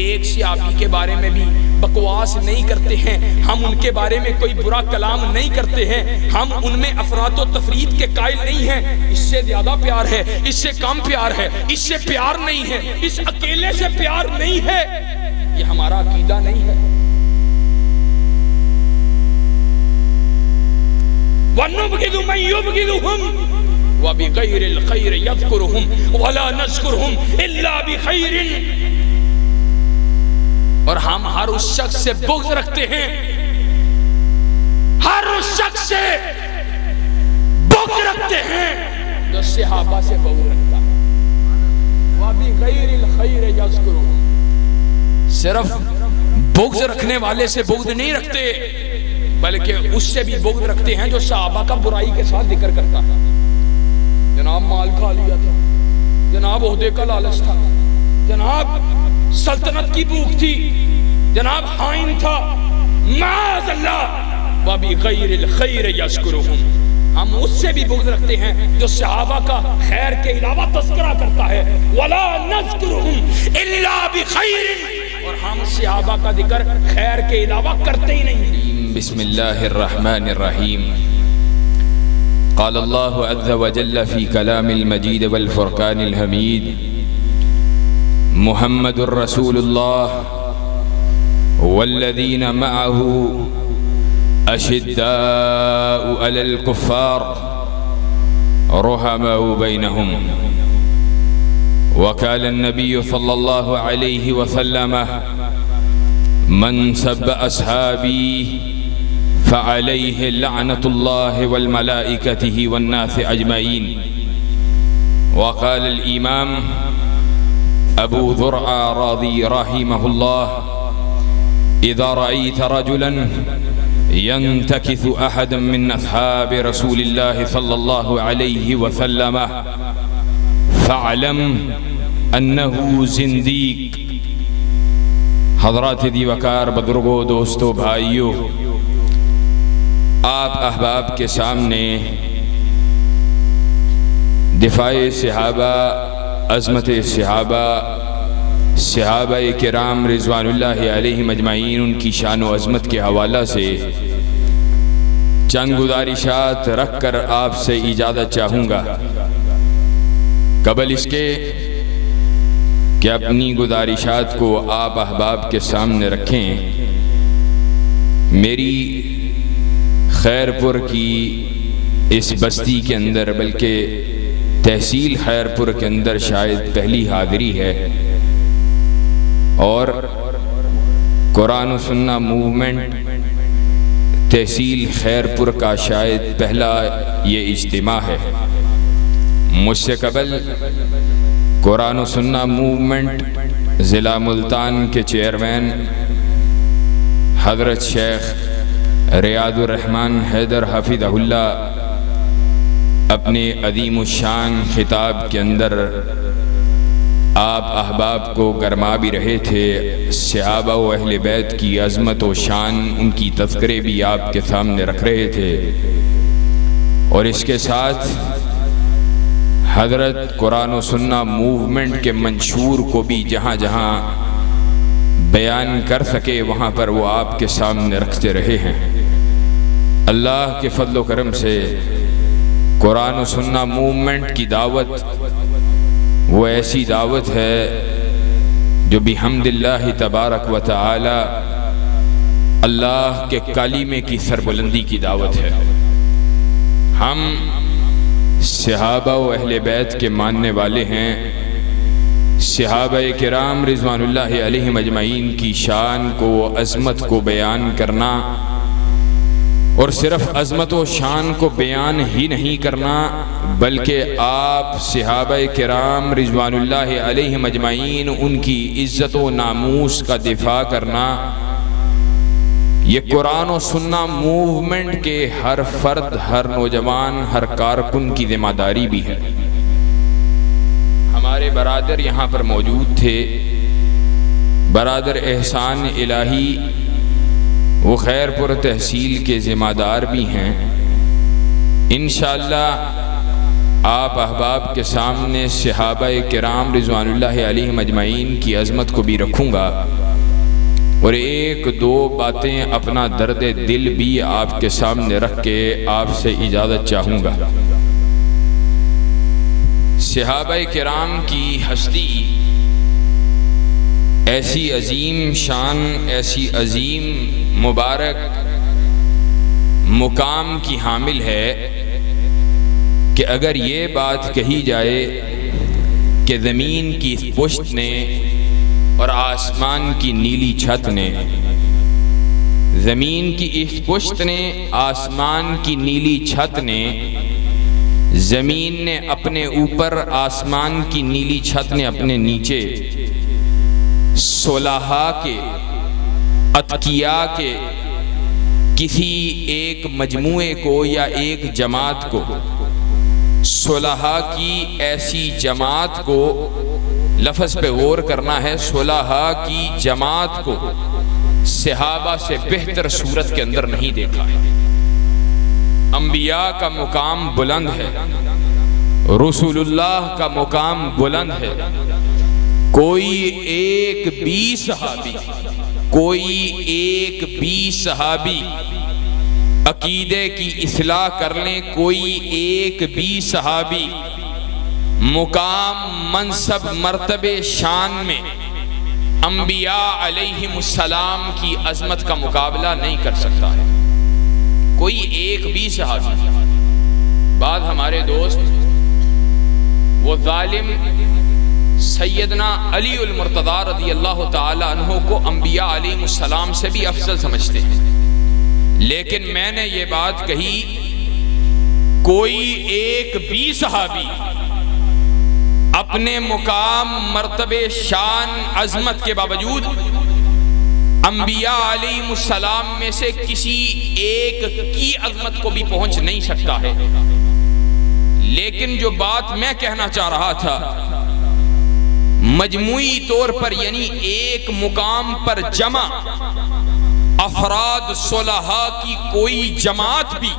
ایک صحابی کے بارے میں بھی بکواس نہیں کرتے ہیں، ہم ان کے بارے میں کوئی برا کلام نہیں کرتے ہیں، ہم ان میں افراط و تفریط کے قائل نہیں ہیں۔ اس سے زیادہ پیار ہے، اس سے کم پیار ہے، اس سے پیار نہیں ہے، اس اکیلے سے پیار نہیں ہے، یہ ہمارا عقیدہ نہیں ہے۔ وَنُبْغِضُ مَن يُبْغِضُهُمْ وَبِغَيْرِ الْخَيْرِ يَذْكُرُهُمْ وَلَا نَذْكُرُهُمْ إِلَّا بِخَيْرٍ۔ اور ہم ہر اس شخص سے بغض رکھتے ہیں، ہر اس شخص سے بغض رکھتے ہیں جو صحابہ سے بغض رکھتا ہے۔ وَبِغَيْرِ الْخَيْرِ يَذْكُرُهُمْ، صرف بغض رکھنے والے سے بغض نہیں رکھتے، بلکہ اس سے بھی بغض رکھتے ہیں جو صحابہ کا برائی کے ساتھ ذکر کرتا ہے۔ جناب مال کھا لیا تھا، جناب عہدے کا لالچ تھا، جناب سلطنت کی بھوک تھی، جناب خائن تھا، معاذ اللہ۔ وَبِغَيْرِ الْخَيْرِ يَذْكُرُهُمْ، ہم اس سے بھی بغض رکھتے ہیں جو صحابہ کا خیر کے علاوہ تذکرہ کرتا ہے۔ وَلَا نَذْكُرُهُمْ إِلَّا بِخَيْرٍ، اور ہم صحابہ کا ذکر خیر کے علاوہ کرتے ہی نہیں۔ بسم اللہ الرحمن الرحیم۔ قال اللہ عز وجل فی کلام المجید والفرقان الحمید، محمد الرسول اللہ والذین معه اشداء علی الکفار رحماء بینہم، وقال النبی صلی اللہ علیہ وسلم من سب اصحابی فعليه لعنة الله والملائكة والناس أجمعين۔ وقال الإمام أبو ذرع راضي رحمه الله إذا رأيت رجلا ينتكث أحدا من أصحاب رسول الله صلى الله عليه وسلم فاعلم أنه زنديق۔ حضرات دی وقار بزرگوں، دوستو، بھائیو، آپ احباب کے سامنے دفاع صحابہ، عظمت صحابہ، صحابہ کرام رضوان اللہ علیہم اجمعین، ان کی شان و عظمت کے حوالہ سے چند گزارشات رکھ کر آپ سے اجازت چاہوں گا۔ قبل اس کے کہ اپنی گزارشات کو آپ احباب کے سامنے رکھیں، میری خیر پور کی اس بستی کے اندر، بلکہ تحصیل خیر پور کے اندر شاید پہلی حاضری ہے، اور قرآن و سنہ موومنٹ تحصیل خیر پور کا شاید پہلا یہ اجتماع ہے۔ مجھ سے قبل قرآن و سنہ موومنٹ ضلع ملتان کے چیئرمین حضرت شیخ ریاض الرحمن حیدر حفظہ اللہ اپنے عظیم الشان خطاب کے اندر آپ احباب کو گرما بھی رہے تھے، صحابہ و اہل بیت کی عظمت و شان، ان کی تذکرے بھی آپ کے سامنے رکھ رہے تھے، اور اس کے ساتھ حضرت قرآن و سنہ موومنٹ کے منشور کو بھی جہاں جہاں بیان کر سکے وہاں پر وہ آپ کے سامنے رکھتے رہے ہیں۔ اللہ کے فضل و کرم سے قرآن و سنہ موومنٹ کی دعوت وہ ایسی دعوت ہے جو بحمد اللہ تبارک و تعالی اللہ کے کلمے کی سربلندی کی دعوت ہے۔ ہم صحابہ و اہل بیت کے ماننے والے ہیں، صحابہ کرام رضوان اللہ علیہم اجمعین کی شان کو، عظمت کو بیان کرنا، اور صرف عظمت و شان کو بیان ہی نہیں کرنا بلکہ آپ صحابہ کرام رضوان اللہ علیہم اجمعین ان کی عزت و ناموس کا دفاع کرنا، یہ قرآن و سنہ موومنٹ کے ہر فرد، ہر نوجوان، ہر کارکن کی ذمہ داری بھی ہے۔ ہمارے برادر یہاں پر موجود تھے، برادر احسان الہی، وہ خیر پور تحصیل کے ذمہ دار بھی ہیں۔ انشاءاللہ آپ احباب کے سامنے صحابہ کرام رضوان اللہ علیہم اجمعین کی عظمت کو بھی رکھوں گا، اور ایک دو باتیں اپنا درد دل بھی آپ کے سامنے رکھ کے آپ سے اجازت چاہوں گا۔ صحابہ کرام کی ہستی ایسی عظیم شان، ایسی عظیم مبارک مقام کی حامل ہے کہ اگر یہ بات کہی جائے کہ زمین کی پشت نے اور آسمان کی نیلی چھت نے، زمین کی اس پشت نے، آسمان کی نیلی چھت نے، زمین نے اپنے اوپر، آسمان کی نیلی چھت نے اپنے نیچے، صلحاء کے، اتقیاء کے کسی ایک مجموعے کو یا ایک جماعت کو، صلحاء کی ایسی جماعت کو، لفظ پہ غور کرنا ہے، صلحاء کی جماعت کو صحابہ سے بہتر صورت کے اندر نہیں دیکھا ہے۔ انبیاء کا مقام بلند ہے، رسول اللہ کا مقام بلند ہے، کوئی ایک بھی صحابی عقیدے کی اصلاح کر لیں، کوئی ایک بھی صحابی مقام، منصب، مرتبے، شان میں انبیاء علیہم السلام کی عظمت کا مقابلہ نہیں کر سکتا ہے، کوئی ایک بھی صحابی۔ بعد ہمارے دوست وہ ظالم سیدنا علی المرتضی رضی اللہ تعالی عنہ کو انبیاء علیہ السلام سے بھی افضل سمجھتے ہیں، لیکن میں نے یہ بات کہی، کوئی ایک بھی صحابی اپنے مقام، مرتبے، شان، عظمت کے باوجود انبیاء علیہ السلام میں سے کسی ایک کی عظمت کو بھی پہنچ نہیں سکتا ہے۔ لیکن جو بات میں کہنا چاہ رہا تھا، مجموعی طور پر یعنی ایک مقام پر جمع افراد صلحاء کی کوئی جماعت بھی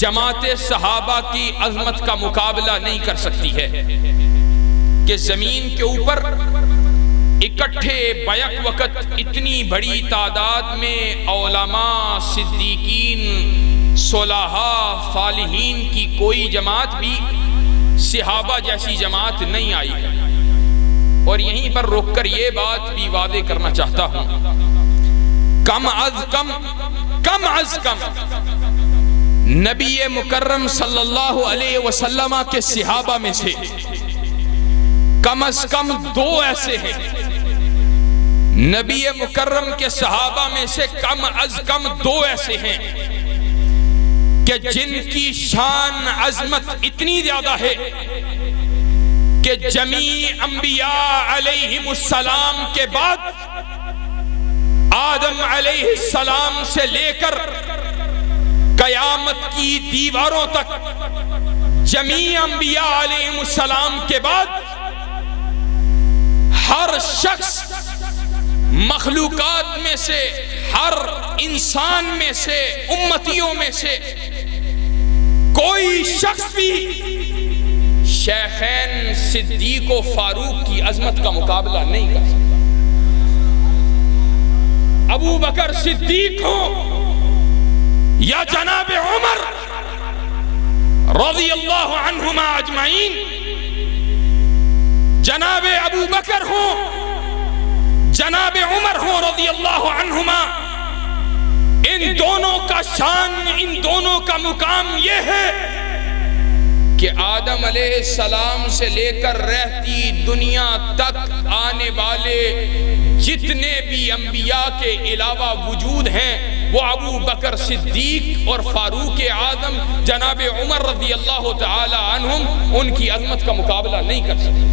جماعت صحابہ کی عظمت کا مقابلہ نہیں کر سکتی ہے کہ زمین کے اوپر اکٹھے بیک وقت اتنی بڑی تعداد میں علماء، صدیقین، صلحاء، صالحین کی کوئی جماعت بھی صحابہ جیسی جماعت نہیں آئی ہے۔ اور یہیں پر رک کر یہ بات بھی واضح کرنا چاہتا ہوں، کم از کم نبی مکرم صلی اللہ علیہ وسلم کے صحابہ میں سے کم از کم دو ایسے ہیں، نبی مکرم کے صحابہ میں سے کم از کم دو ایسے ہیں کہ جن کی شان، عظمت اتنی زیادہ ہے کہ جمیع انبیاء علیہم السلام کے بعد آدم علیہ السلام سے لے کر قیامت کی دیواروں تک جمیع انبیاء علیہ السلام کے بعد ہر شخص، مخلوقات میں سے، ہر انسان میں سے، امتیوں میں سے کوئی شخص بھی شیخین صدیق و فاروق کی عظمت کا مقابلہ نہیں کر سکتا۔ ابو بکر صدیق ہو یا جناب عمر رضی اللہ عنہما اجمعین، جناب ابو بکر ہو، جناب عمر ہو رضی اللہ عنہما، ان دونوں کا شان، ان دونوں کا مقام یہ ہے کہ آدم علیہ السلام سے لے کر رہتی دنیا تک آنے والے جتنے بھی انبیاء کے علاوہ وجود ہیں، وہ ابو بکر صدیق اور فاروق اعظم جناب عمر رضی اللہ تعالی عنہم ان کی عظمت کا مقابلہ نہیں کر سکتے۔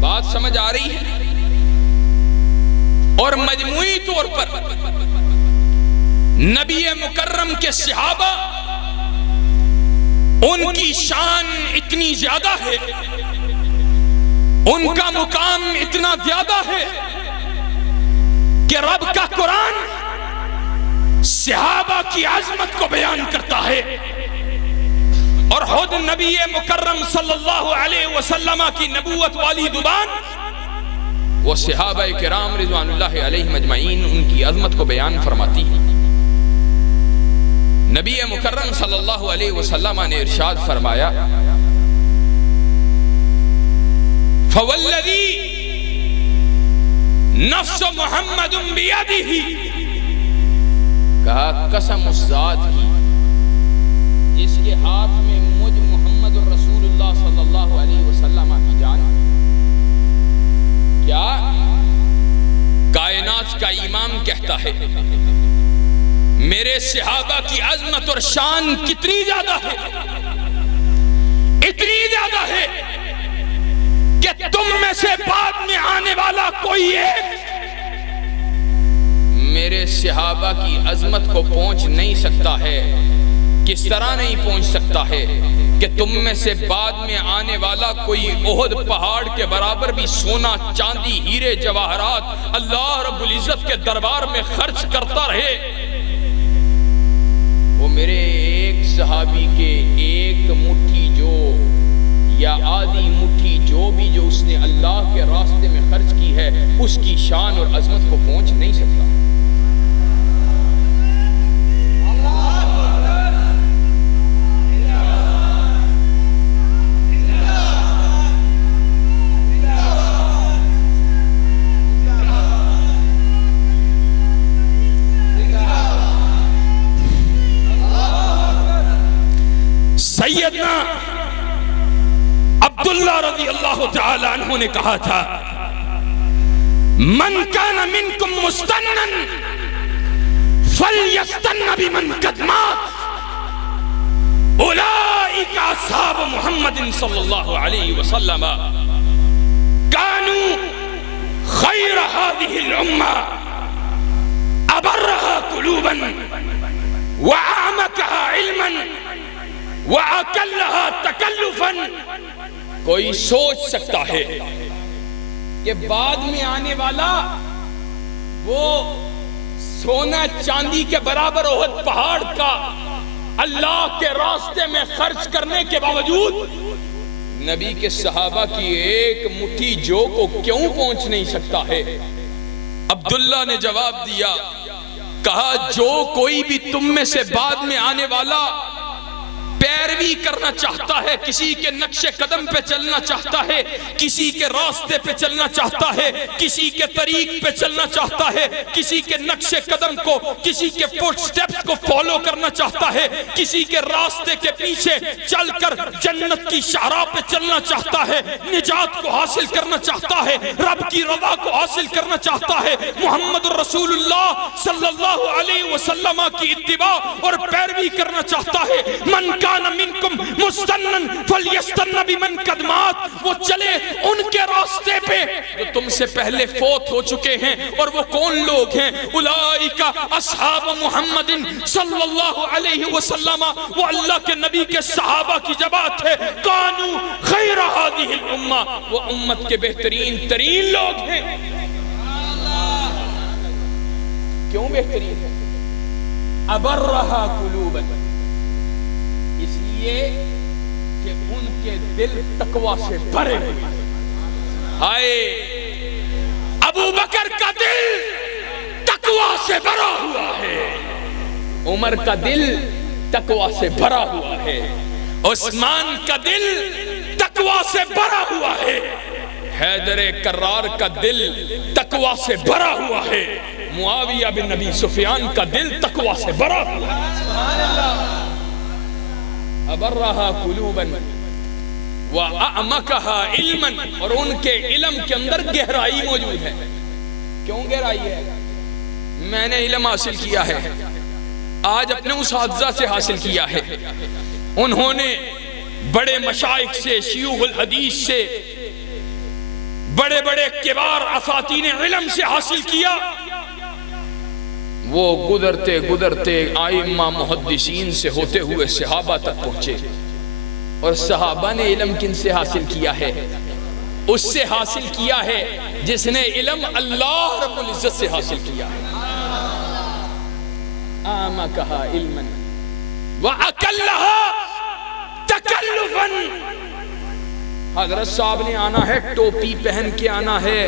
بات سمجھ آ رہی ہے؟ اور مجموعی طور پر نبی مکرم کے صحابہ، ان کی شان اتنی زیادہ ہے، ان کا مقام اتنا زیادہ ہے کہ رب کا قرآن صحابہ کی عظمت کو بیان کرتا ہے، اور خود نبی مکرم صلی اللہ علیہ وسلم کی نبوت والی زبان وہ صحابہ کرام رضوان اللہ علیہم اجمعین ان کی عظمت کو بیان فرماتی ہے۔ نبی مکرم صلی اللہ علیہ وسلم نے ارشاد فرمایا فوالذی نفس محمد بیدہ، کہا قسم اس ذات کی جس کے ہاتھ میں مجھ محمد الرسول اللہ صلی اللہ علیہ وسلم کی جان ہے۔ کیا کائنات کا امام کہتا ہے میرے صحابہ کی عظمت اور شان کتنی زیادہ ہے، اتنی زیادہ ہے کہ تم میں سے بعد میں آنے والا کوئی ایک میرے صحابہ کی عظمت کو پہنچ نہیں سکتا ہے۔ کس طرح نہیں پہنچ سکتا ہے کہ تم میں سے بعد میں آنے والا کوئی احد پہاڑ کے برابر بھی سونا چاندی ہیرے جواہرات اللہ رب العزت کے دربار میں خرچ کرتا رہے، وہ میرے ایک صحابی کے ایک مٹھی جو یا آدھی مٹھی جو بھی جو اس نے اللہ کے راستے میں خرچ کی ہے اس کی شان اور عظمت کو پہنچ نہیں سکتا۔ سیدنا عبداللہ رضی اللہ تعالی عنہ نے کہا تھا من کان منکم مستنن فلیستن بمن قد مات اولئک اصحاب محمد صلی اللہ علیہ وسلم کانوا خیر هذه الامہ ابرها قلوبا واعمقها علما وَأَكَلَّهَا تَكَلُّفًا۔ کوئی سوچ سکتا ہے کہ بعد میں آنے والا وہ سونا چاندی کے برابر احد پہاڑ کا اللہ کے راستے میں خرچ کرنے کے باوجود نبی کے صحابہ کی ایک مٹھی جو کو کیوں پہنچ نہیں سکتا ہے؟ عبداللہ نے جواب دیا، کہا جو کوئی بھی تم میں سے بعد میں آنے والا پیروی کرنا چاہتا ہے، کسی کے نقش قدم پہ چلنا چاہتا ہے، کسی کے راستے پہ چلنا چاہتا ہے، کسی کے طریق پہ چلنا چاہتا ہے، کسی کے نقش قدم کو، کسی کے فٹ سٹیپس کو فالو کرنا چاہتا ہے، کسی کے راستے کے پیچھے چل کر جنت کی شاہراہ پہ چلنا چاہتا ہے، نجات کو حاصل کرنا چاہتا ہے، رب کی رضا کو حاصل کرنا چاہتا ہے، محمد الرسول اللہ صلی اللہ علیہ وسلم کی اتباع اور پیروی کرنا چاہتا ہے، من کان منکم مستنن فلیستن بمن قد مات، وہ چلے ان کے راستے پہ جو تم سے پہلے فوت ہو چکے ہیں۔ اور وہ کون لوگ ہیں؟ اولئک اصحاب محمد صلی اللہ علیہ وسلم، وہ اللہ کے نبی کے صحابہ کی جماعت ہے، کانوا خیر هذه الامہ، وہ امت کے بہترین ترین لوگ ہیں۔ کیوں بہترین ہے؟ ابرها قلوبا، اس لیے کہ ان کے دل تقوی سے بھرے ہوئے۔ ہائے ابو بکر کا دل تقوی سے بھرا ہوا ہے، عمر کا دل تقوی سے بھرا ہوا ہے، عثمان کا دل تقوی سے بھرا ہوا ہے، حیدر کرار کا دل تقوی سے بھرا ہوا ہے، معاویہ بن ابی سفیان کا دل تقوی سے بھرا ہوا ہے۔ ابرہا قلوبا وَأَعْمَقَهَا عِلْمًا، اور ان کے علم کے اندر گہرائی موجود ہے۔ کیوں گہرائی ہے؟ میں نے علم حاصل کیا ہے، آج اپنے اساتذہ سے حاصل کیا ہے، انہوں نے بڑے مشائخ سے، شیوخ الحدیث سے، بڑے بڑے کبار اساتین علم سے حاصل کیا۔ وہ گزرتے گزرتے ائمہ محدثین سے ہوتے ہوئے صحابہ تک پہنچے، اور صحابہ نے علم کن سے حاصل کیا ہے؟ اس سے حاصل کیا ہے جس نے علم اللہ رب العزت سے حاصل کیا ہے۔ آمَكَهَا عِلْمًا وَأَكَلَّهَا تکلفاً. حضرت صاحب نے آنا ہے ٹوپی پہن کے آنا ہے,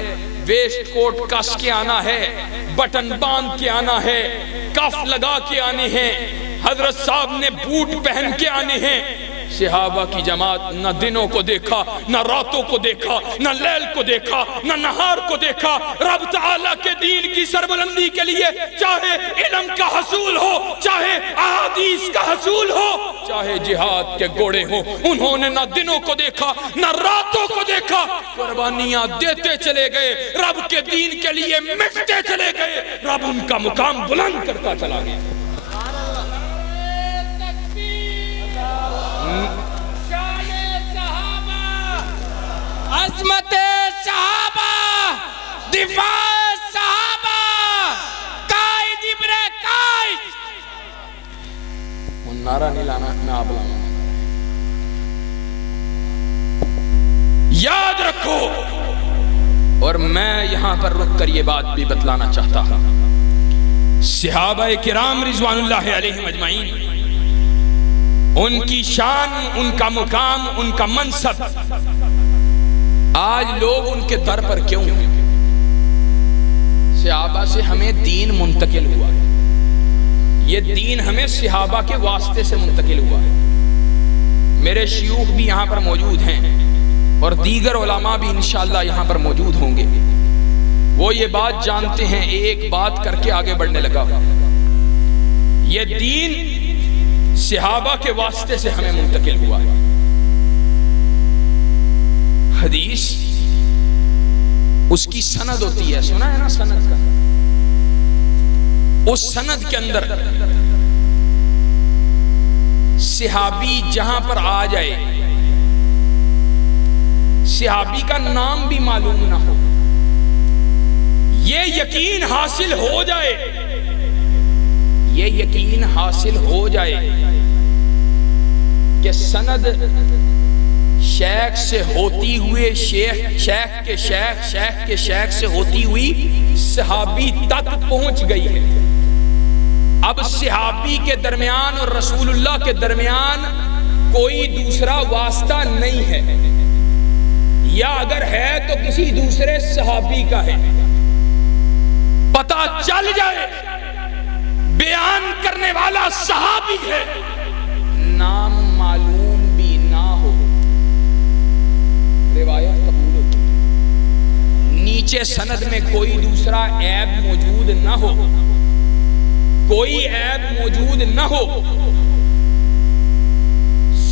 ویسٹ کوٹ کس کے آنا ہے, بٹن باندھ کے آنا ہے, کف لگا کے آنے ہیں. حضرت صاحب نے بوٹ پہن کے آنے ہیں. صحابہ کی جماعت نہ دنوں کو دیکھا, نہ راتوں کو دیکھا, نہ لیل کو دیکھا, نہ نہار کو دیکھا. رب تعالیٰ کے دین کی سربلندی کے لیے چاہے علم کا حصول ہو, چاہے احادیث کا حصول ہو, چاہے جہاد کے گھوڑے ہوں, انہوں نے نہ دنوں کو دیکھا نہ راتوں کو دیکھا. قربانیاں دیتے چلے گئے, رب کے دین کے لیے مٹتے چلے گئے. رب ان کا مقام بلند کرتا چلا گیا. عظمت صحابہ, دفاع صحابہ, قائد ابن قائد. وہ نعرہ نہیں لانا, میں آپ لانا. یاد رکھو, اور میں یہاں پر رک کر یہ بات بھی بتلانا چاہتا ہوں, صحابہ کرام رضوان اللہ علیہم اجمعین, ان کی شان, ان کا مقام, ان کا منصب, آج لوگ ان کے در پر کیوں ہیں؟ صحابہ سے ہمیں دین منتقل ہوا ہے. یہ دین ہمیں صحابہ کے واسطے سے منتقل ہوا ہے. میرے شیوخ بھی یہاں پر موجود ہیں اور دیگر علماء بھی انشاءاللہ یہاں پر موجود ہوں گے. وہ یہ بات جانتے ہیں, ایک بات کر کے آگے بڑھنے لگا. یہ دین صحابہ کے واسطے سے ہمیں منتقل ہوا ہے. حدیث اس کی سند ہوتی ہے, سنا ہے نا سند کا. اس سند کے اندر صحابی جہاں پر آ جائے, صحابی کا نام بھی معلوم نہ ہو, یہ یقین حاصل ہو جائے, یہ یقین حاصل ہو جائے کہ سند شیخ سے ہوتی ہوئے شیخ کے شیخ سے ہوتی ہوئی صحابی تک پہنچ گئی ہے. اب صحابی کے درمیان اور رسول اللہ کے درمیان کوئی دوسرا واسطہ نہیں ہے, یا اگر ہے تو کسی دوسرے صحابی کا ہے. پتہ چل جائے بیان کرنے والا صحابی ہے, نام معلوم بھی نہ ہو, روایت قبول ہوتی. نیچے سند میں کوئی دوسرا عیب موجود نہ ہو, کوئی عیب موجود نہ ہو,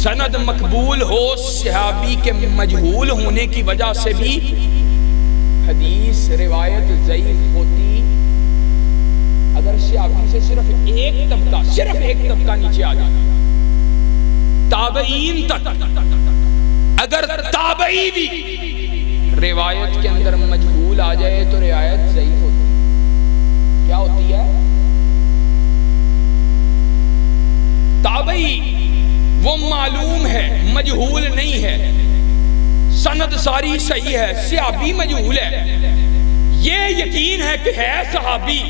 سند مقبول ہو, صحابی کے مجہول ہونے کی وجہ سے بھی حدیث روایت ضعیف ہوتی. اگر صحابی سے صرف ایک طبقہ نیچے آ جائے, تابعین تک, اگر تابعی بھی روایت کے اندر مجہول آ جائے تو روایت ضعیف ہوتی. کیا ہوتی ہے؟ تابعی وہ معلوم ہے, مجہول نہیں ہے, سند ساری صحیح ہے, صحابی مجہول ہے. یہ یقین ہے کہ ہے صحابی,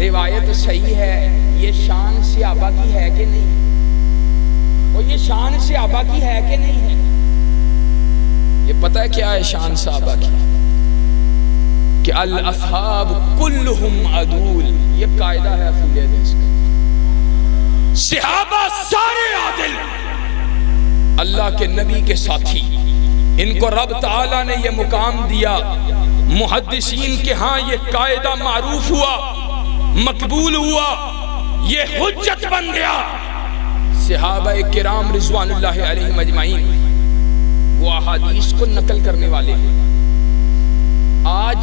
روایت صحیح ہے, یہ شان صحابہ کی ہے کہ نہیں, اور یہ شان صحابہ کی ہے کہ نہیں ہے. یہ پتہ ہے کیا ہے شان صحابہ کی؟ کہ الاصحاب کلہم عدول, یہ قاعدہ ہے اصول حدیث کا. صحابہ سارے عادل, اللہ کے نبی کے ساتھی, ان کو رب تعالیٰ نے یہ مقام دیا. محدثین کے ہاں یہ قاعدہ معروف ہوا, مقبول ہوا, یہ حجت بن گیا. صحابہ کرام رضوان اللہ علیہم اجمعین وہ احادیث کو نقل کرنے والے ہیں. آج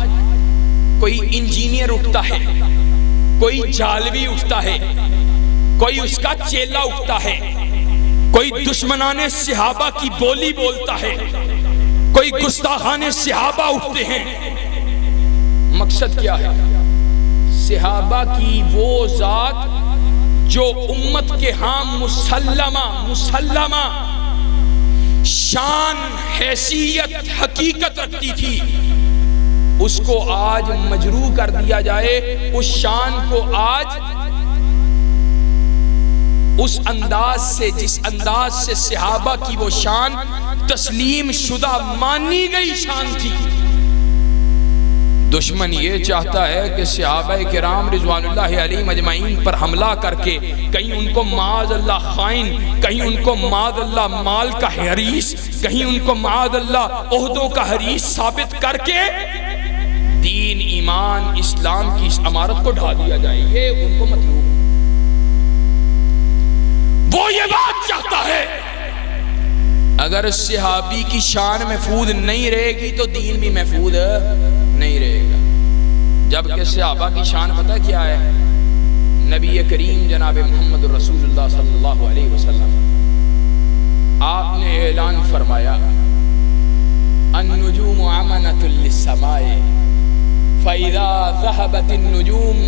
کوئی انجینئر اٹھتا ہے, کوئی جالوی اٹھتا ہے, کوئی اس کا چیلا اٹھتا ہے, کوئی دشمنان صحابہ کی بولی بولتا ہے, کوئی گستاخان صحابہ اٹھتے ہیں. مقصد کیا ہے؟ صحابہ کی وہ ذات جو امت کے ہاں مسلمہ شان, حیثیت, حقیقت رکھتی تھی, اس کو آج مجروح کر دیا جائے, اس شان کو آج اس انداز سے جس انداز سے صحابہ کی وہ شان تسلیم شدہ مانی گئی شان تھی. دشمن یہ چاہتا ہے کہ صحابہ کرام رضوان اللہ علیہم اجمعین پر حملہ کر کے کہیں ان کو معاذ اللہ خائن، کہیں ان کو معاذ اللہ مال کا حریص، کہیں ان کو معاذ اللہ عہدوں کا حریص ثابت کر کے دین ایمان اسلام کی اس عمارت کو ڈھا دیا جائے. یہ ان کو مطلوب، وہ یہ بات چاہتا ہے. اگر صحابی کی شان محفوظ نہیں رہے گی تو دین بھی محفوظ نہیں رہے گا. جبکہ صحابہ کی شان پتہ کیا ہے؟ نبی کریم جناب محمد رسول اللہ صلی اللہ علیہ وسلم آپ نے اعلان فرمایا النجوم امنۃ للسماء فاذا ذهبت النجوم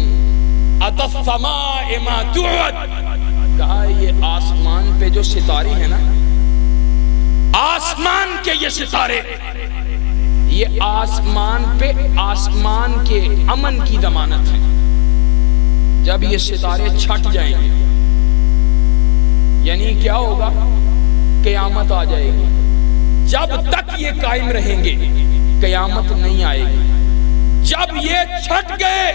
اتى السماء ما توعد. کہا یہ آسمان پہ جو ستارے ہیں نا، آسمان کے یہ ستارے، یہ آسمان پہ آسمان کے امن کی ضمانت ہے. جب یہ ستارے چھٹ جائیں گے یعنی کیا ہوگا؟ قیامت آ جائے گی. جب تک یہ قائم رہیں گے قیامت نہیں آئے گی. جب یہ چھٹ گئے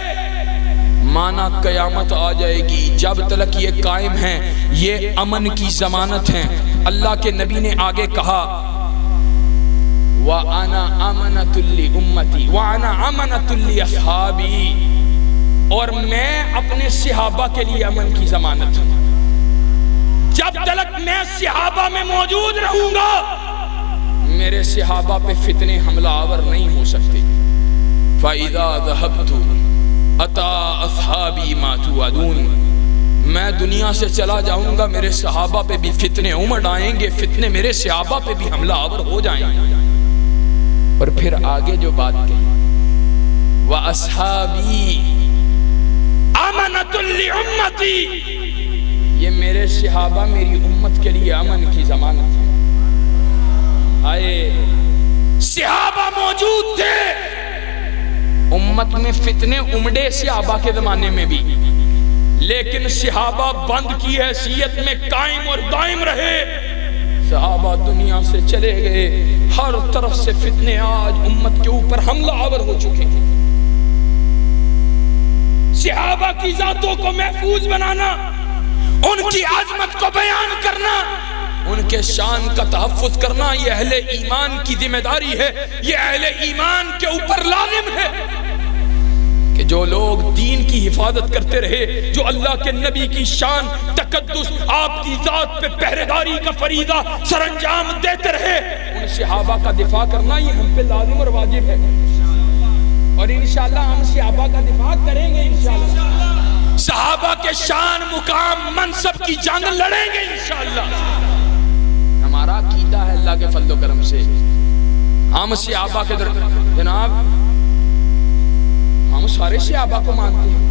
مانا قیامت آ جائے گی. جب تک یہ قائم ہیں یہ امن کی ضمانت ہیں. اللہ کے نبی نے آگے کہا وَأَنَا أَمَنَةٌ لِأُمَّتِي وَأَنَا أَمَنَةٌ لِأَصْحَابِي، اور میں اپنے صحابہ کے لیے امن کی ضمانت ہوں. جب تک میں صحابہ میں موجود رہوں گا میرے صحابہ پہ فتنے حملہ آور نہیں ہو سکتے. فَإِذَا ذَهَبْتُ أَتَى أَصْحَابِي مَا تُوعَدُونَ، میں دنیا سے چلا جاؤں گا میرے صحابہ پہ بھی فتنے امڑ آئیں گے، فتنے میرے صحابہ پہ بھی حملہ آور ہو جائیں گے. اور پھر آگے جو بات کہی وَأَصْحَابِي أَمَنَةٌ لِأُمَّتِي، یہ میرے صحابہ میری امت کے لیے امن کی ضمانت ہے. آئے صحابہ موجود تھے، امت میں فتنے امڑے صحابہ کے زمانے میں بھی، لیکن صحابہ بند کی حیثیت میں قائم اور دائم رہے. صحابہ دنیا سے چلے گئے، ہر طرف سے فتنے آج امت کے اوپر حملہ آور ہو چکے ہیں. صحابہ کی ذاتوں کو محفوظ بنانا، ان کی عظمت کو بیان کرنا، ان کے شان کا تحفظ کرنا یہ اہل ایمان کی ذمہ داری ہے. یہ اہل ایمان کے اوپر لازم ہے کہ جو لوگ دین کی حفاظت کرتے رہے، جو اللہ کے نبی کی شان تقدس آپ کی ذات پہ پہرےداری کا فریضہ سر انجام دیتے رہے، ان صحابہ کا دفاع کرنا یہ ہم پہ لازم اور واجب ہے. اور انشاءاللہ ہم صحابہ کا دفاع کریں گے. انشاءاللہ صحابہ کے شان مقام منصب کی جنگ لڑیں گے انشاءاللہ. ہمارا عقیدہ ہے اللہ کے فضل و کرم سے ہم صحابہ کے جناب ہم سارے صحابہ کو مانتے ہیں.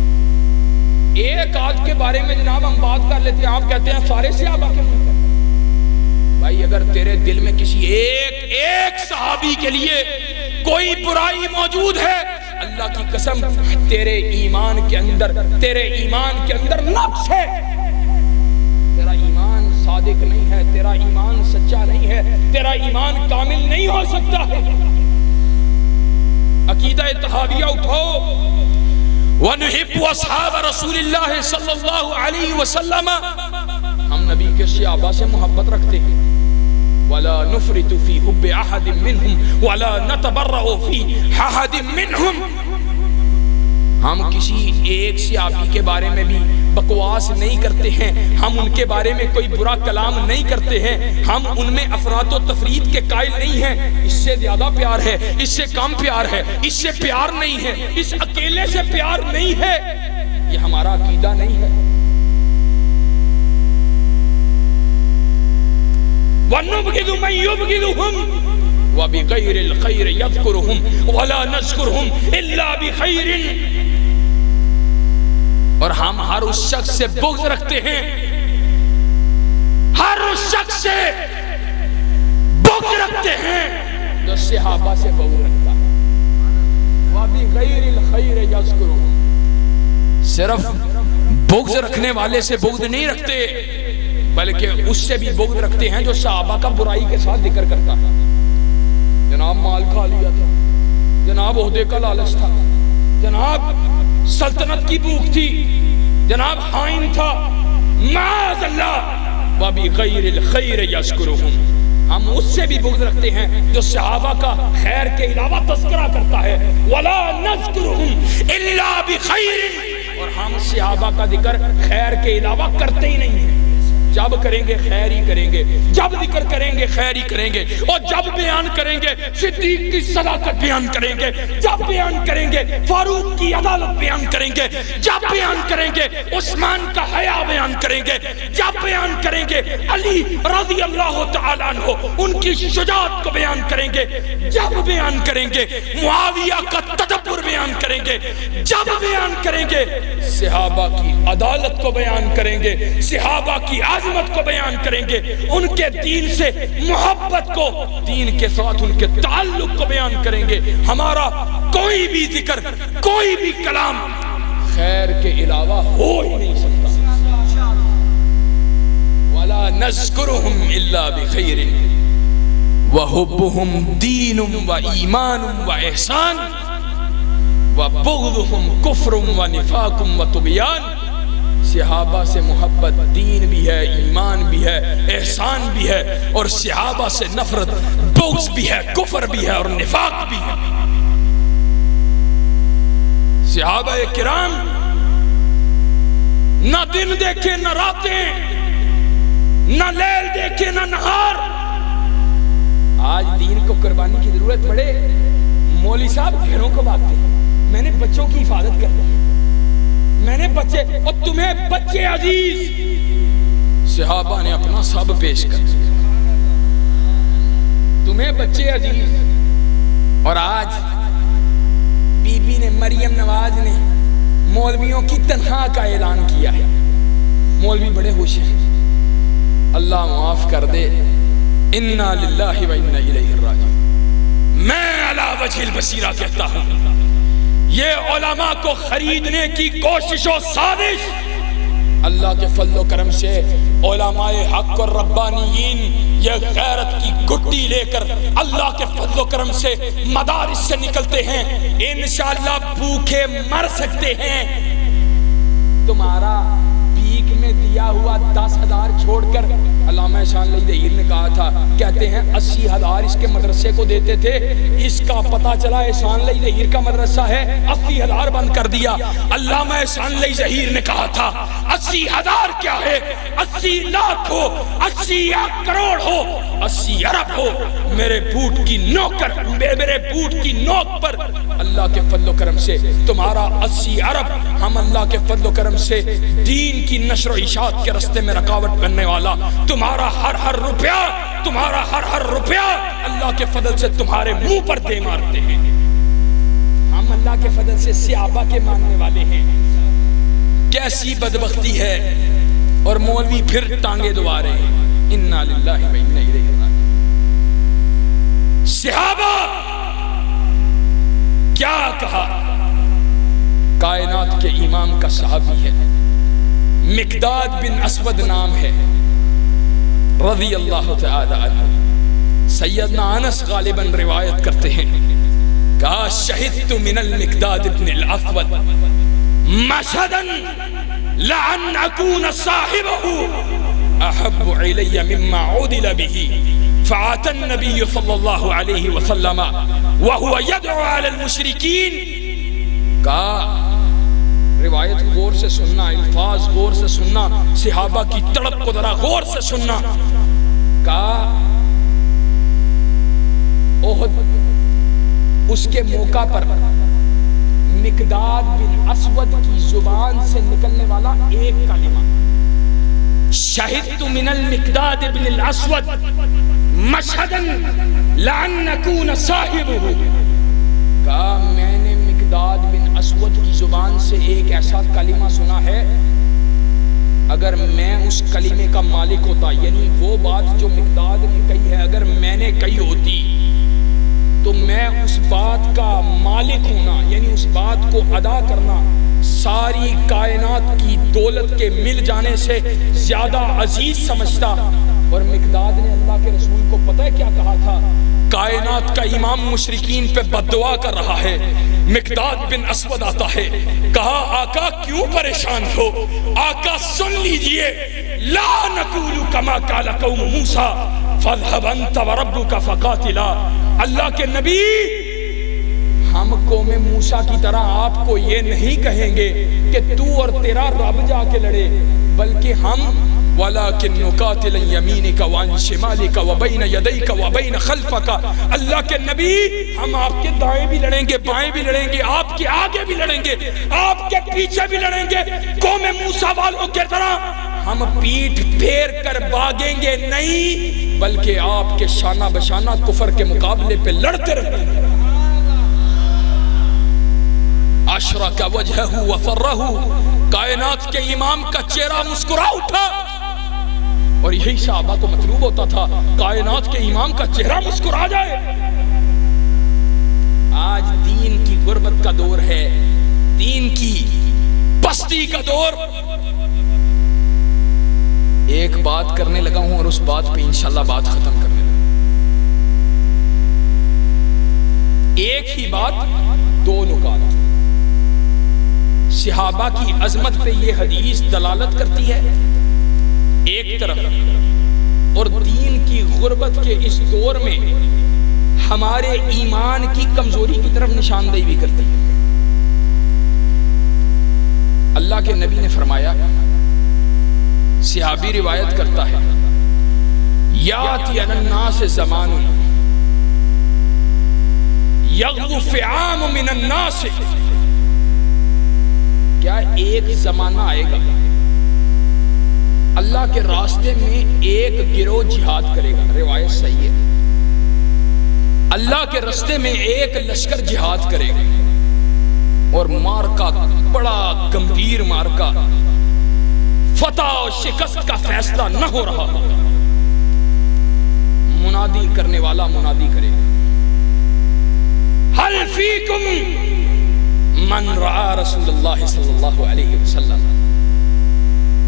ایک آدھ کے بارے میں جناب ہم بات کر لیتے ہیں، آپ کہتے ہیں سارے صحابہ کے مانتے ہیں. بھائی اگر تیرے دل میں کسی ایک صحابی کے لیے کوئی برائی موجود ہے، اللہ کی قسم تیرے ایمان کے اندر نقص ہے. تیرا ایمان صادق نہیں ہے، تیرا ایمان سچا نہیں ہے، تیرا ایمان کامل نہیں ہو سکتا ہے. عقیدہ اتحادیہ اٹھاؤ. وَنُحِبُّ أَصْحَابَ رَسُولِ اللَّهِ صلی اللہ علیہ وسلم، ہم نبی کے صحابہ سے محبت رکھتے ہیں. وَلَا نُفْرِطُ فِي حُبِّ أَحَدٍ مِّنْهُمْ وَلَا نَتَبَرَّأُ فِي أَحَدٍ مِّنْهُمْ. ہم کسی ایک صحابی کے بارے میں بھی بکواس نہیں کرتے ہیں، ہم ان کے بارے میں کوئی برا کلام نہیں کرتے ہیں، ہم ان میں افراط و تفریط کے قائل نہیں ہیں. اس سے زیادہ پیار ہے، اس سے کم پیار ہے، اس سے پیار نہیں ہے، اس اکیلے سے پیار نہیں ہے. یہ ہمارا عقیدہ نہیں ہے. وَنُبْغِضُ مَن يُبْغِضُهُمْ وَبِغَيْرِ الْخَيْرِ يَذْكُرُهُمْ وَلَا نَذْكُرُهُمْ إِلَّا بِخَيْرٍ. اور ہم ہر اس شخص سے بغض رکھتے ہیں، ہر اس شخص سے بغض رکھتے ہیں جو صحابہ سے بغض رکھتا ہے. وَبِغَيْرِ الْخَيْرِ يَذْكُرُهُمْ، صرف بغض رکھنے والے سے بغض نہیں رکھتے، بلکہ اس سے بھی بغض رکھتے ہیں جو صحابہ کا برائی کے ساتھ ذکر کرتا ہے. جناب مال کھا لیا تھا، جناب عہدے کا لالچ تھا، جناب سلطنت کی بھوک تھی، جناب خائن تھا، معاذ اللہ وَبِغَيْرِ الْخَيْرِ يَذْكُرُهُمْ. ہم اس سے بھی بغض رکھتے ہیں جو صحابہ کا خیر کے علاوہ تذکرہ کرتا ہے. وَلَا نَذْكُرُهُمْ إِلَّا بِخَيْرٍ. اور ہم صحابہ کا ذکر خیر کے علاوہ کرتے ہی نہیں ہیں. جب کریں گے خیر ہی کریں گے، جب ذکر کریں گے خیر ہی کریں گے، اور جب بیان کریں گے صدیق کی صداقت بیان کریں گے، جب بیان کریں گے فاروق کی عدالت بیان کریں گے، جب بیان کریں گے عثمان کا حیا بیان کریں گے، جب بیان کریں گے علی رضی اللہ تعالیٰ عنہ ان کی شجاعت کو بیان کریں گے، جب بیان کریں گے معاویہ کا تدبر بیان کریں گے، جب بیان کریں گے صحابہ کی عدالت کو بیان کریں گے، صحابہ کی عظمت کو بیان کریں گے، ان کے دین سے محبت کو، دین کے ساتھ ان کے تعلق کو بیان کریں گے. ہمارا کوئی بھی ذکر، کوئی بھی کلام خیر کے علاوہ ہو ہی نہیں سکتا. وَلَا نَذْكُرُهُمْ إِلَّا بِخَيْرٍ وَحُبُّهُمْ دِينٌ وَإِيمَانٌ وَإِحْسَانٌ وَبُغْضُهُمْ كُفْرٌ وَنِفَاقٌ وَطُغْيَانٌ. صحابہ سے محبت دین بھی ہے، ایمان بھی ہے، احسان بھی ہے، اور صحابہ سے نفرت بغض بھی ہے، کفر بھی ہے اور نفاق بھی ہے. صحابہ کرام نہ دن دیکھے نہ راتیں، نہ لیل دیکھے نہ نہار. آج دین کو قربانی کی ضرورت پڑے، مولوی صاحب گھروں کو بھاگتے ہیں، میں نے بچوں کی حفاظت کرنی ہے، میں نے بچے، اور تمہیں بچے عزیز. صحابہ نے اپنا سب پیش کر دیا، تمہیں بچے عزیز. اور آج بی بی نے مریم نواز نے مولویوں کی تنخواہ کا اعلان کیا ہے. مولوی بڑے خوش ہیں، اللہ معاف کر دے. انا للہ و انا الیہ راجعون. میں علی وجہ البصیرہ کہتا ہوں، یہ علماء کو خریدنے کی کوشش و سازش، اللہ کے فضل و کرم سے علماء حق اور ربانیین یہ غیرت کی گھٹی لے کر اللہ کے فضل و کرم سے مدارس سے نکلتے ہیں. انشاءاللہ بھوکے مر سکتے ہیں. تمہارا بھیک میں دیا ہوا 10,000 چھوڑ کر، علامہ احسان علی ظہیر نے کہا تھا، کہتے ہیں 80,000 اس کے مدرسے کو دیتے تھے، اس کا پتہ چلا احسان علی ظہیر کا مدرسہ ہے، 80,000 بند کر دیا. علامہ احسان علی ظہیر نے کہا تھا 80,000 کیا ہے، 80 لاکھ ہو، 80 کروڑ ہو، 80 ارب ہو، میرے بوٹ کی نوکر، میرے بوٹ کی نوک پر اللہ کے فضل و کرم سے تمہارا 80 ارب، ہم اللہ کے فضل و کرم سے دین کی نشر و اشاعت کے راستے میں رکاوٹ بننے والا، تمہارا ہر روپیہ، تمہارا ہر روپیہ اللہ کے فضل سے تمہارے منہ پر دے مارتے ہیں. ہم اللہ کے فضل سے صحابہ کے ماننے والے ہیں. کیسی بدبختی ہے، اور مولوی پھر ٹانگے دبا رہے ہیں. انا للہ و انا الیہ راجعون. صحابہ کیا کہا؟ کائنات کے امام کا صحابی ہے، مقداد بن اسود نام ہے، رضی اللہ تعالی عنہ. سیدنا انس غالباً روایت کرتے ہیں، کہا شہدت من المقداد بن الاسود مشہدا لعن اکون صاحبہ احب علی مما عدل به. فعات النبی صلی اللہ علیہ وسلم وهو يدعو على المشرکین. کہا روایت غور سے سننا، الفاظ غور سے سننا، صحابہ کی تڑپ کو ذرا غور سے سننا. کہا احد اس کے موقع پر مقداد بن اسود کی زبان سے نکلنے والا ایک کلمہ، شہدت من المقداد بن الاسود مشہدا لعن اکون صاحبہ. کہا میں نے مقداد بن اسود کی زبان سے ایک ایسا کلمہ سنا ہے، اگر میں اس کلمے کا مالک ہوتا، یعنی وہ بات جو مقداد نے کہی ہے اگر میں نے کہی ہوتی تو میں اس بات کا مالک ہونا، یعنی اس بات کو ادا کرنا ساری کائنات کی دولت کے مل جانے سے زیادہ عزیز سمجھتا. اور مقداد نے اللہ کے رسول کو پتہ ہے کیا کہا تھا؟ کائنات کا امام مشرکین پہ بددعا کر رہا ہے. مقداد بن اسود آتا ہے, کہا آقا کیوں پریشان ہو؟ آقا سن لیجئے, لا نقول کما قال قوم موسیٰ فاذهب انت وربك فقاتلا. اللہ کے نبی, ہم قوم موسیٰ کی طرح آپ کو یہ نہیں کہیں گے کہ تو اور تیرا رب جا کے لڑے, بلکہ ہم وَلَكِنْ نُقَاتِلَ يَمِينِكَ وَعَنْ شِمَالِكَ وَبَيْنَ يَدَيْكَ وَبَيْنَ خَلْفَكَ. اللہ کے نبی, ہم آپ کے دائیں بھی لڑیں گے, بائیں بھی لڑیں گے, آپ کے آگے بھی لڑیں گے, آپ کے پیچھے بھی لڑیں گے. قوم موسیٰ والوں کی طرح ہم پیٹھ پھیر کر بھاگیں گے نہیں, بلکہ آپ کے شانہ بشانہ کفر کے مقابلے پہ لڑتے رہیں گے. اشرق وجہہ وفرہ, کائنات کے امام کا چہرہ مسکرا اٹھا. اور یہی صحابہ کو مطلوب ہوتا تھا, کائنات کے امام کا چہرہ مسکرا جائے. آج دین کی غربت کا دور ہے, دین کی پستی کا دور. ایک بات کرنے لگا ہوں اور اس بات پہ انشاءاللہ بات ختم کرنے لگا. ایک ہی بات, دو نکات. صحابہ کی عظمت پہ یہ حدیث دلالت کرتی ہے ایک طرف, اور دین کی غربت کے اس دور میں ہمارے ایمان کی کمزوری کی طرف نشاندہی بھی کرتی ہے. اللہ کے نبی نے فرمایا, صحابی روایت کرتا ہے, یاتی علی الناس زمان یغدو فعام من الناس. کیا ایک زمانہ آئے گا اللہ کے راستے میں ایک گروہ جہاد کرے گا, روایت صحیح ہے, اللہ کے راستے میں ایک لشکر جہاد کرے گا, اور مارکا بڑا گمبھیر مارکا, فتح و شکست کا فیصلہ نہ ہو رہا. منادی کرنے والا منادی کرے گا, حل فیکم من رعا رسول اللہ صلی اللہ علیہ وسلم.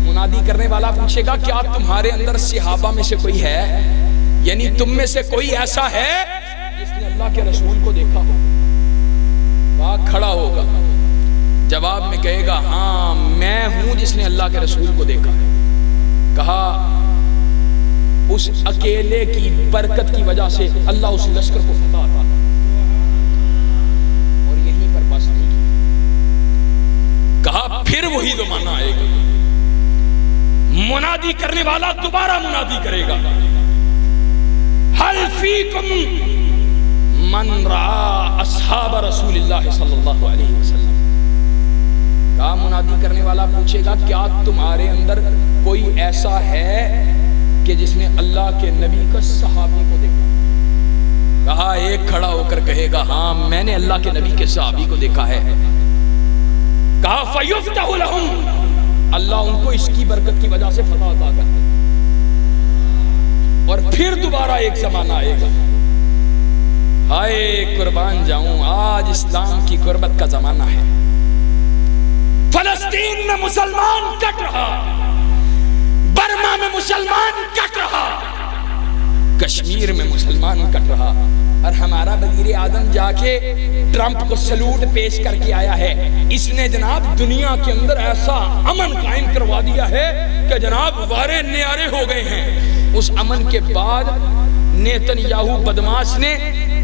منادی کرنے والا پوچھے گا, کیا تمہارے اندر صحابہ میں سے کوئی ہے, یعنی تم میں سے کوئی ایسا ہے جس نے اللہ کے رسول کو دیکھا ہو؟ وہاں کھڑا ہوگا, جواب میں کہے گا, ہاں میں ہوں جس نے اللہ کے رسول کو دیکھا. کہا اس اکیلے کی برکت کی وجہ سے اللہ اس لشکر کو فتح عطا. اور یہیں پر بس نہیں کہا, پھر وہی زمانہ آئے گا, منادی کرنے والا دوبارہ منادی کرے گا, حل فیکم من رعا اصحاب رسول اللہ صلی اللہ علیہ وسلم. کہا منادی کرنے والا پوچھے گا, کیا تمہارے اندر کوئی ایسا ہے کہ جس نے اللہ کے نبی کا صحابی کو دیکھا؟ کہا ایک کھڑا ہو کر کہے گا, ہاں میں نے اللہ کے نبی کے صحابی کو دیکھا ہے. کہا فیفتح لہم, اللہ ان کو اس کی برکت کی وجہ سے فتح عطا کر دے. اور پھر دوبارہ ایک زمانہ آئے گا, ہائے قربان جاؤں, آج اسلام کی غربت کا زمانہ ہے. فلسطین میں مسلمان کٹ رہا, برما میں مسلمان کٹ رہا, کشمیر میں مسلمان کٹ رہا, اور ہمارا وزیر اعظم جا کے ٹرمپ کو سلوٹ پیش کر کے آیا ہے. اس نے جناب دنیا کے اندر ایسا امن قائم کروا دیا ہے کہ جناب وارے نیارے ہو گئے ہیں. اس امن کے بعد نیتن یاہو بدماش نے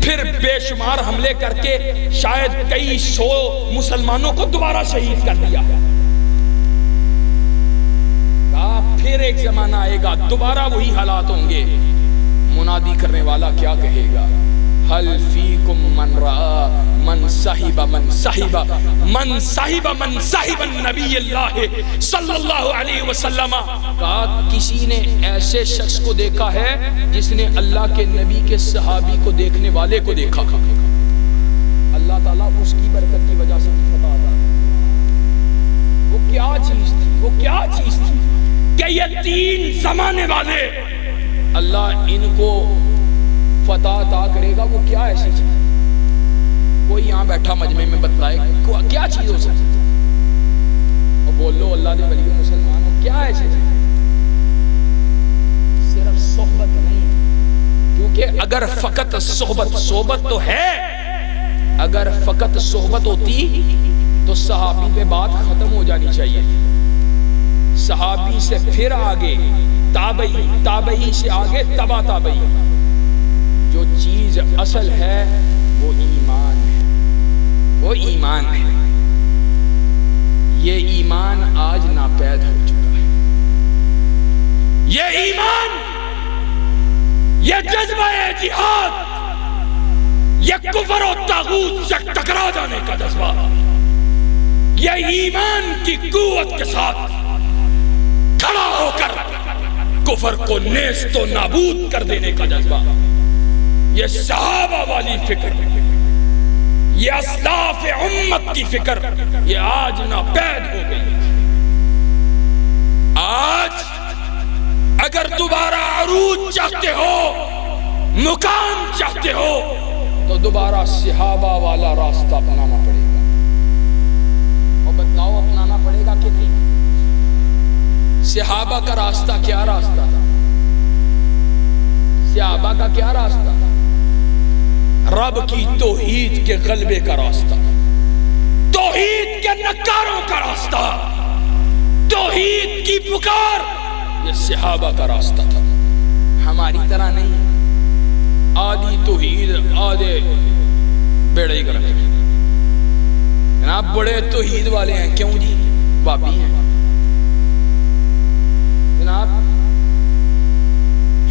پھر بے شمار حملے کر کے شاید کئی سو مسلمانوں کو دوبارہ شہید کر دیا. پھر ایک زمانہ آئے گا, دوبارہ وہی حالات ہوں گے. منادی کرنے والا کیا کہے گا, حل فیکم من رعا من صحیب من صحیب من صحیب من صحیب النبی اللہ صلی اللہ علیہ وسلم. کہا کسی نے ایسے شخص کو دیکھا ہے جس نے اللہ کے نبی کے صحابی کو دیکھنے والے کو دیکھا. اللہ تعالیٰ اس کی برکت کی وجہ سے فتح عطا. وہ کیا چیز تھی, وہ کیا چیز تھی کہ یہ تین زمانے والے اللہ ان کو فتح عطا کرے گا. وہ کیا ایسی چیز؟ کوئی یہاں بیٹھا مجمع میں بتلائے کیا چیز ہو سکتی؟ بولو اللہ دے ولی مسلمان ہو کیا ہے صرف صحبت نہیں، کیونکہ اگر فقط صحبت تو ہے، اگر فقط صحبت ہوتی تو صحابی پہ بات ختم ہو جانی چاہیے، صحابی سے پھر آگے تابعی سے آگے تبع تابعی، جو چیز اصل ہے وہ ایمان ہے، وہ ایمان ہے۔ یہ ایمان آج ناپید ہو چکا ہے، یہ ایمان، یہ جذبہ جہاد، یہ کفر و طاغوت سے ٹکرا جانے کا جذبہ، یہ ایمان کی قوت کے ساتھ کھڑا ہو کر کفر کو نیست و نابود کر دینے کا جذبہ، یہ صحابہ والی فکر، یہ اسلاف امت کی فکر، یہ آج ناپید ہو گئی۔ آج اگر دوبارہ عروج چاہتے ہو، مقام چاہتے ہو، تو دوبارہ صحابہ والا راستہ اپنانا پڑے گا۔ اور بتلاؤ اپنانا پڑے گا کہ نہیں؟ صحابہ کا راستہ کیا راستہ تھا؟ صحابہ کا کیا راستہ تھا؟ رب کی توحید کے غلبے کا راستہ، توحید کے نکاروں کا راستہ، توحید کی پکار، یہ صحابہ کا راستہ تھا۔ ہماری طرح نہیں، آدھی توحید آدھے بیڑے ہی کرنے۔ جناب بڑے توحید والے ہیں، کیوں جی؟ بابی ہیں جناب،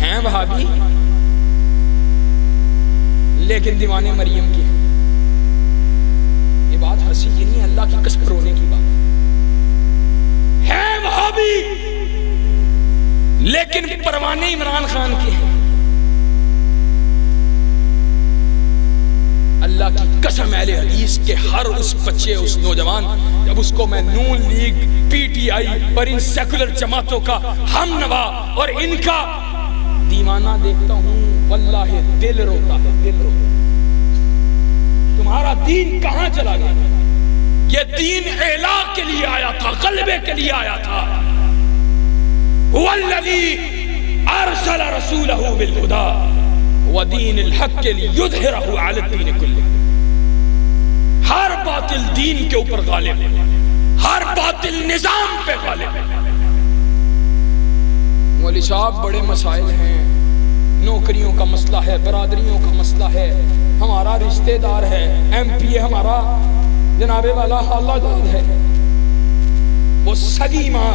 ہیں وہابی لیکن دیوانے مریم کی ہیں۔ یہ بات ہنسی کی نہیں ہے، اللہ کی قسم رونے کی بات ہے۔ وہابی لیکن پروانے عمران خان کے ہیں۔ اللہ کی قسم اہل حدیث کے ہر اس بچے، اس نوجوان، جب اس کو میں نون لیگ، پی ٹی آئی اور ان سیکولر جماعتوں کا ہم نوا اور ان کا دیوانہ دیکھتا ہوں، واللہ دل روتا ہے، دل روتا ہے۔ تمہارا دین کہاں چلا گیا؟ یہ دین اعلا کے لیے آیا تھا، غلبے کے لیے آیا تھا۔ والذی ارسل رسولہ بالہدی ودین الحق لیظہرہ علی الدین کلہ۔ ہر باطل دین کے اوپر غالب ہے، ہر باطل نظام پہ غالب ہے۔ مولوی صاحب بڑے مسائل ہیں، نوکریوں کا مسئلہ ہے، برادریوں کا مسئلہ ہے، ہمارا رشتہ دار ہے، ایم پی اے ہمارا جناب والا اللہ جان ہے، وہ سگی ماں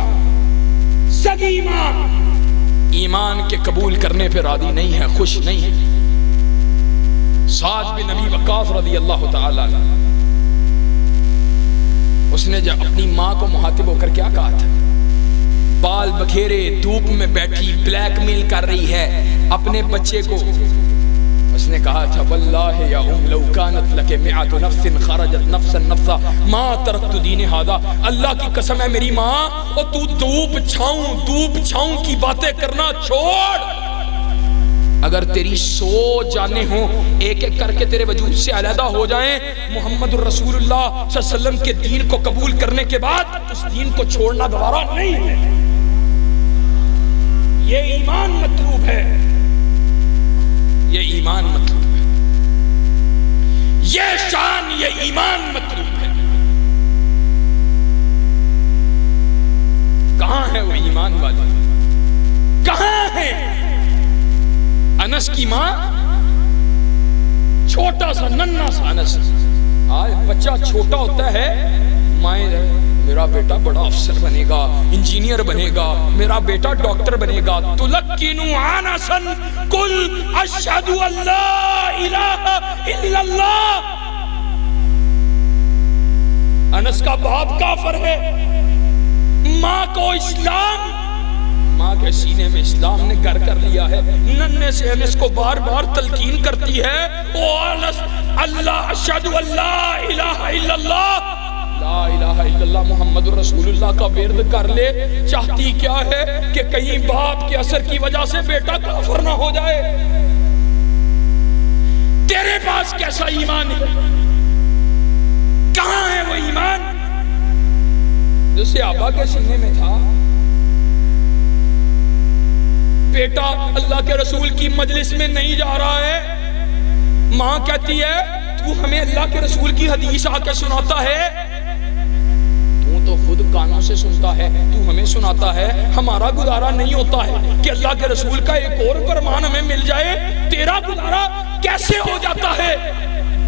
ایمان کے قبول کرنے پہ راضی نہیں ہے، خوش نہیں ہے۔ سعد بن ابی وقاص رضی اللہ تعالی عنہ، اس نے جب اپنی ماں کو مخاطب ہو کر کیا کہا تھا؟ بال بکھیرے دھوپ میں بیٹھی بلیک میل کر رہی ہے اپنے بچے کو، اس نے کہا تھا واللہ یا لو کانت لک مئات نفس خرجت نفسا ما ترکت دین ھذا۔ اللہ کی قسم ہے میری ماں، اور تو دھوپ چھاؤں کی باتیں کرنا چھوڑ۔ اگر تیری 100 جانیں ہوں، ایک ایک کر کے تیرے وجود سے علیحدہ ہو جائیں، محمد الرسول اللہ صلی اللہ علیہ وسلم کے دین کو قبول کرنے کے بعد اس دین کو چھوڑنا گوارا نہیں ہے۔ یہ ایمان مطلوب ہے، یہ ایمان مطلوب ہے، یہ شان، یہ ایمان مطلوب ہے۔ کہاں ہے وہ ایمان والے؟ کہاں ہے؟ انس کی ماں، چھوٹا سا ننھا سا انس، آج بچہ چھوٹا ہوتا ہے، مائیں میرا بیٹا بڑا افسر بنے گا، انجینئر بنے گا، میرا بیٹا ڈاکٹر بنے گا، تلقینو انسا قل اشہد ان لا الہ الا اللہ۔ انس کا باپ کافر ہے، ماں کو اسلام، ماں کے سینے میں اسلام نے گھر کر لیا ہے، ننھے سے انس کو بار بار تلقین کرتی ہے، او انس اللہ اشہد ان لا الہ الا اللہ، لا الہ الا اللہ محمد رسول اللہ کا ورد کر لے۔ چاہتی کیا ہے کہ کہیں باپ کے اثر کی وجہ سے بیٹا کافر نہ ہو جائے۔ تیرے پاس کیسا ایمان ہے؟ کہاں ہے وہ ایمان؟ جو صحابہ کے سینے میں تھا. بیٹا اللہ کے رسول کی مجلس میں نہیں جا رہا ہے. ماں کہتی ہے تو ہمیں اللہ کے رسول کی حدیث آ کے سناتا ہے. تو خود کانوں سے سنتا ہے, تو ہمیں سناتا ہے. ہمارا گزارا نہیں ہوتا ہے کہ اللہ کے رسول کا ایک اور فرمان ہمیں مل جائے. تیرا گزارا کیسے ہو جاتا ہے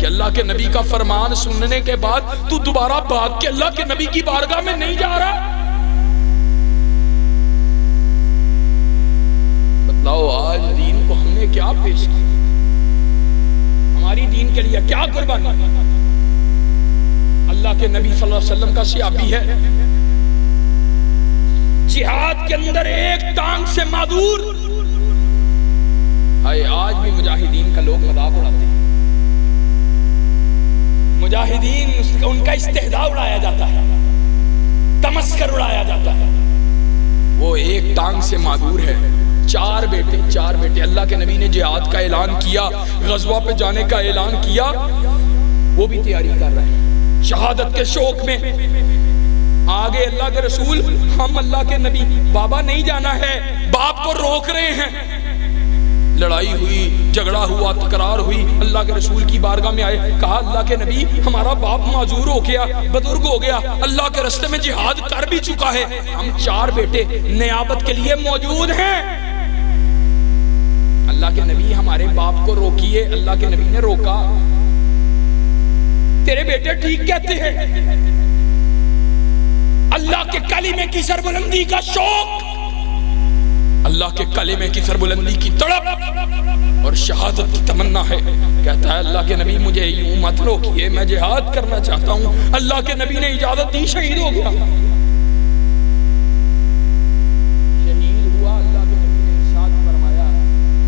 کہ اللہ کے نبی کا فرمان سننے کے بعد تو دوبارہ بھاگ کے اللہ کے نبی کی بارگاہ میں نہیں جا رہا؟ بتلاؤ آج دین کو ہم نے کیا پیش کیا؟ ہماری دین کے لیے کیا قربانی؟ اللہ کے نبی صلی اللہ علیہ وسلم کا صحابی ہے, جہاد کے اندر ایک ٹانگ سے معذور. آج بھی مجاہدین کا لوگ مذاق اڑاتے ہیں. مجاہدین ان کا استہزاء اڑایا جاتا ہے, تمسخر اڑایا جاتا ہے. وہ ایک ٹانگ سے معذور ہے. چار بیٹے اللہ کے نبی نے جہاد کا اعلان کیا, غزوہ پہ جانے کا اعلان کیا, وہ بھی تیاری کر رہے ہیں شہادت کے شوق میں. آگے اللہ کے رسول, ہم اللہ کے نبی, بابا نہیں جانا ہے, باپ کو روک رہے ہیں. لڑائی ہوئی, جھگڑا ہوا, تکرار ہوئی. اللہ کے رسول کی بارگاہ میں آئے, کہا اللہ کے نبی ہمارا باپ معذور ہو گیا, بزرگ ہو گیا, اللہ کے راستے میں جہاد کر بھی چکا ہے. ہم چار بیٹے نیابت کے لیے موجود ہیں. اللہ کے نبی ہمارے باپ کو روکیے. اللہ کے نبی نے روکا. تیرے بیٹے ٹھیک کہتے ہیں. اللہ کے کلمے کی سربلندی کا شوق, اللہ کے کلمے کی سربلندی کی تڑپ اور شہادت کی تمنا ہے. کہتا ہے اللہ کے نبی مجھے یوں مت روکیے, میں جہاد کرنا چاہتا ہوں. اللہ کے نبی نے اجازت دی, شہید ہو گیا. شہید ہوا. اللہ کے نبی نے ارشاد فرمایا,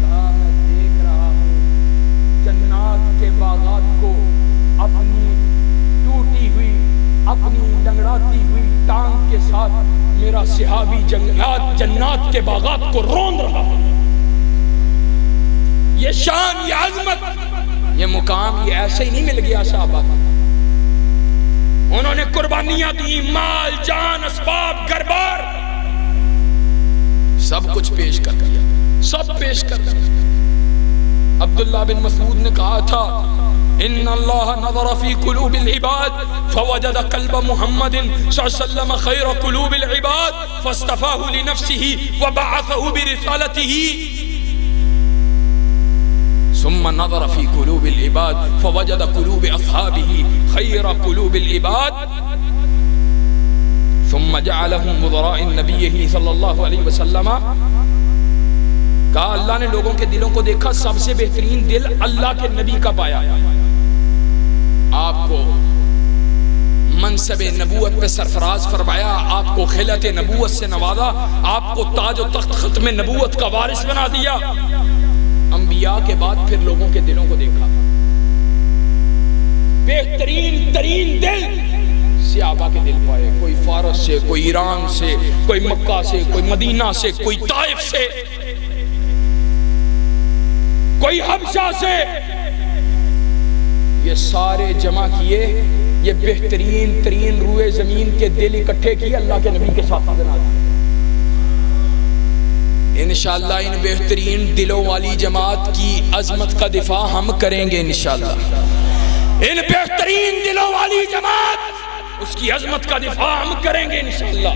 کہا میں دیکھ رہا ہوں جنات کے باغات کو اپنی ٹوٹی ہوئی, اپنی لنگڑاتی ہوئی ٹانگ کے ساتھ میرا صحابی جنات کے باغات کو روند رہا. یہ شان, یہ عظمت, یہ مقام, یہ ایسے ہی نہیں مل گیا صحابہ. انہوں نے قربانیاں دی, مال, جان, اسباب, گھر بار, سب کچھ پیش کر دیا, سب پیش کر دیا. عبداللہ بن مسعود نے کہا تھا, ان اللہ نظر فی قلوب العباد فوجد قلب محمد صلی اللہ علیہ وسلم خیر قلوب العباد فاصطفاہ لنفسہ وبعثہ برسالتہ. ثم نظر فی قلوب العباد فوجد قلوب اصحابہ خیر قلوب العباد ثم جعلهم وزراء نبیہ صلی اللہ علیہ وسلم. کہا اللہ نے لوگوں کے دلوں کو دیکھا, سب سے بہترین دل اللہ کے نبی کا پایا. آپ کو منصب نبوت پہ سرفراز فرمایا, آپ کو خلعت نبوت سے نوازا, آپ کو تاج و تخت ختم نبوت کا وارث بنا دیا. انبیاء کے بعد پھر لوگوں کے دلوں کو دیکھا, بہترین ترین دل صحابہ کے دل پائے. کوئی فارس سے, کوئی ایران سے, کوئی مکہ سے, کوئی مدینہ سے, کوئی طائف سے, کوئی حبشہ سے. یہ سارے جمع کیے, یہ بہترین ترین روئے زمین کے دل اکٹھے کیے, اللہ کے نبی کے ساتھ بنا دیے. انشاءاللہ ان بہترین دلوں والی جماعت کی عظمت کا دفاع ہم کریں گے انشاءاللہ. ان بہترین دلوں والی جماعت, اس کی عظمت کا دفاع ہم کریں گے انشاءاللہ.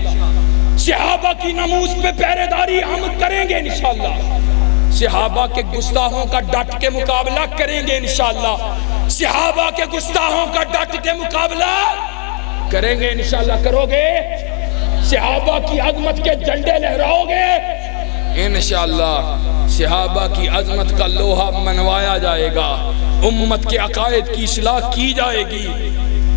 صحابہ کی ناموس پہ پہرے داری ہم کریں گے انشاءاللہ. صحابہ کے گستاخوں کا ڈٹ کے مقابلہ کریں گے انشاءاللہ. صحابہ کے گستاخوں کا ڈٹ کے مقابلہ کریں گے انشاءاللہ. کرو گے؟ صحابہ کی عظمت کے جھنڈے لہراؤ گے انشاءاللہ. صحابہ کی عظمت کا لوہا منوایا جائے گا, امت کے عقائد کی اصلاح کی جائے گی,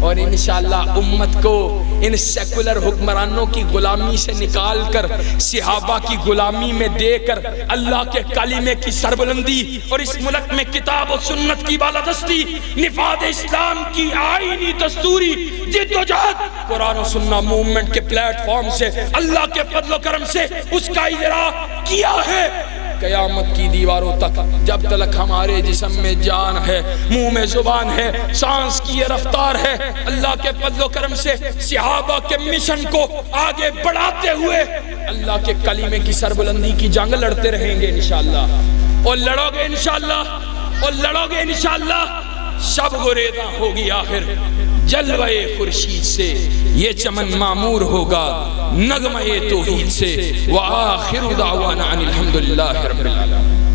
اور انشاءاللہ امت کو ان سیکولر حکمرانوں کی غلامی سے نکال کر صحابہ کی غلامی میں دے کر اللہ کے کلمے کی سربلندی اور اس ملک میں کتاب و سنت کی بالادستی, نفاذ اسلام کی آئینی دستوری جد و جہد قرآن و سنہ موومنٹ کے پلیٹ فارم سے اللہ کے فضل و کرم سے اس کا اجرا کیا ہے. قیامت کی دیواروں تک، جب تک ہمارے جسم میں جان ہے، منہ میں زبان ہے، سانس کی یہ رفتار ہے، اللہ کے فضل و کرم سے صحابہ کے مشن کو آگے بڑھاتے ہوئے اللہ کے کلمے کی سربلندی کی جنگ لڑتے رہیں گے انشاءاللہ، اور لڑو گے انشاءاللہ، اور لڑو گے انشاءاللہ، شب گریزاں ہوگی آخر جلوہ خورشید سے، یہ چمن معمور ہوگا نغمہ توحید سے، وآخر دعوانا ان الحمدللہ رب العالمین۔